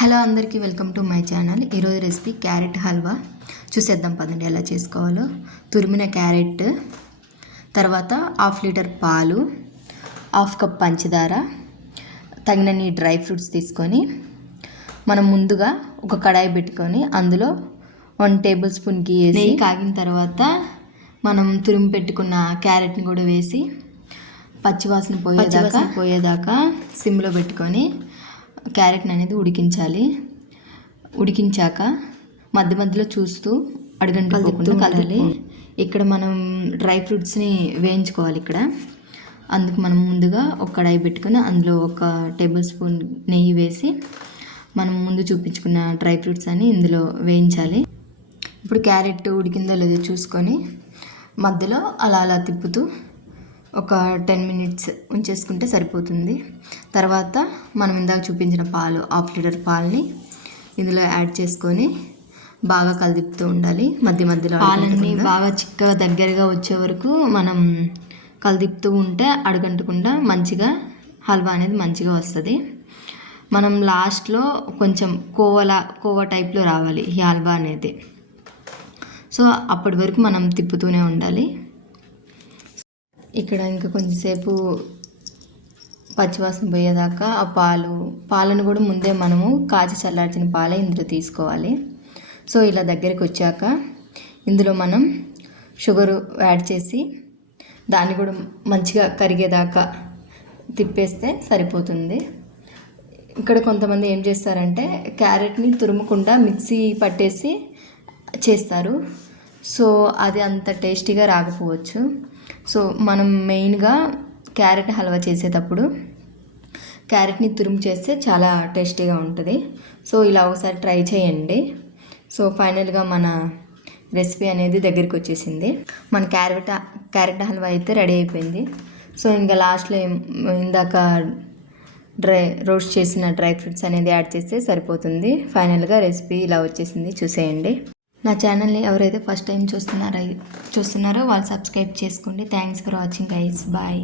Hello అందరికీ welcome to my channel. ఈరోజు recipe carrot halwa. చూసేద్దాం పదండి ఎలా చేసుకోవాలో. తురిమిన క్యారెట్, తర్వాత 1/2 లీటర్ పాలు, 1/2 కప్ పంచదార, తగినన్ని డ్రై ఫ్రూట్స్ తీసుకొని మనం ముందుగా ఒక కడాయి పెట్టుకొని అందులో 1 టేబుల్ స్పూన్ గీ వేసి నెయ్యి కాగిన తర్వాత మనం తురిమి పెట్టుకున్న క్యారెట్ని కూడా వేసి పచ్చివాసన పోయేదాకా సిమ్లో పెట్టుకొని క్యారెట్ని అనేది ఉడికించాలి. ఉడికించాక మధ్య మధ్యలో చూస్తూ అడుగంటుకోకుండా కలపాలి. ఇక్కడ మనం డ్రై ఫ్రూట్స్ని వేయించుకోవాలి. అందుకు మనం ముందుగా ఒక కడాయి పెట్టుకొని అందులో 1 టేబుల్ స్పూన్ నెయ్యి వేసి మనం ముందు చూపించుకున్న డ్రై ఫ్రూట్స్ అని ఇందులో వేయించాలి. ఇప్పుడు క్యారెట్ ఉడికిందో లేదో చూసుకొని మధ్యలో అలా తిప్పుతూ ఒక 10 మినిట్స్ ఉంచేసుకుంటే సరిపోతుంది. తర్వాత మనం ఇందాక చూపించిన పాలు 1/2 లీటర్ పాలని ఇందులో యాడ్ చేసుకొని బాగా కలిదిప్పుతూ ఉండాలి. మధ్య మధ్యలో పాలన్నీ బాగా చిక్కగా దగ్గరగా వచ్చే వరకు మనం కలిదిప్పుతూ ఉంటే అడుగంటకుండా మంచిగా హల్వా అనేది మంచిగా వస్తుంది. మనం లాస్ట్లో కొంచెం కోవా టైప్లో రావాలి ఈ హల్వా అనేది. సో అప్పటి వరకు మనం తిప్పుతూనే ఉండాలి. ఇక్కడ ఇంకా కొంచెంసేపు పచ్చివాసన పోయేదాకా ఆ పాలను కూడా ముందే మనము కాచి చల్లార్చిన పాలే ఇందులో తీసుకోవాలి. సో ఇలా దగ్గరికి వచ్చాక ఇందులో మనం షుగరు యాడ్ చేసి దాన్ని కూడా మంచిగా కరిగేదాకా తిప్పేస్తే సరిపోతుంది. ఇక్కడ కొంతమంది ఏం చేస్తారంటే క్యారెట్ని తురుముకుండా మిక్సీ పట్టేసి చేస్తారు. సో అది అంత టేస్టీగా రాకపోవచ్చు. సో మనం మెయిన్గా క్యారెట్ హల్వా చేసేటప్పుడు క్యారెట్ని తురుము చేస్తే చాలా టేస్టీగా ఉంటుంది. సో ఇలా ఒకసారి ట్రై చేయండి. సో ఫైనల్గా మన రెసిపీ అనేది దగ్గరికి వచ్చేసింది. మన క్యారెట్ హల్వా అయితే రెడీ అయిపోయింది. సో ఇంకా లాస్ట్లో ఇందాక రోస్ట్ చేసిన డ్రై ఫ్రూట్స్ అనేది యాడ్ చేస్తే సరిపోతుంది. ఫైనల్గా రెసిపీ ఇలా వచ్చేసింది. చూసేయండి. నా ఛానల్ని ఎవరైతే ఫస్ట్ టైం చూస్తున్నారో వాళ్ళు సబ్స్క్రైబ్ చేసుకోండి. Thanks for watching guys. Bye.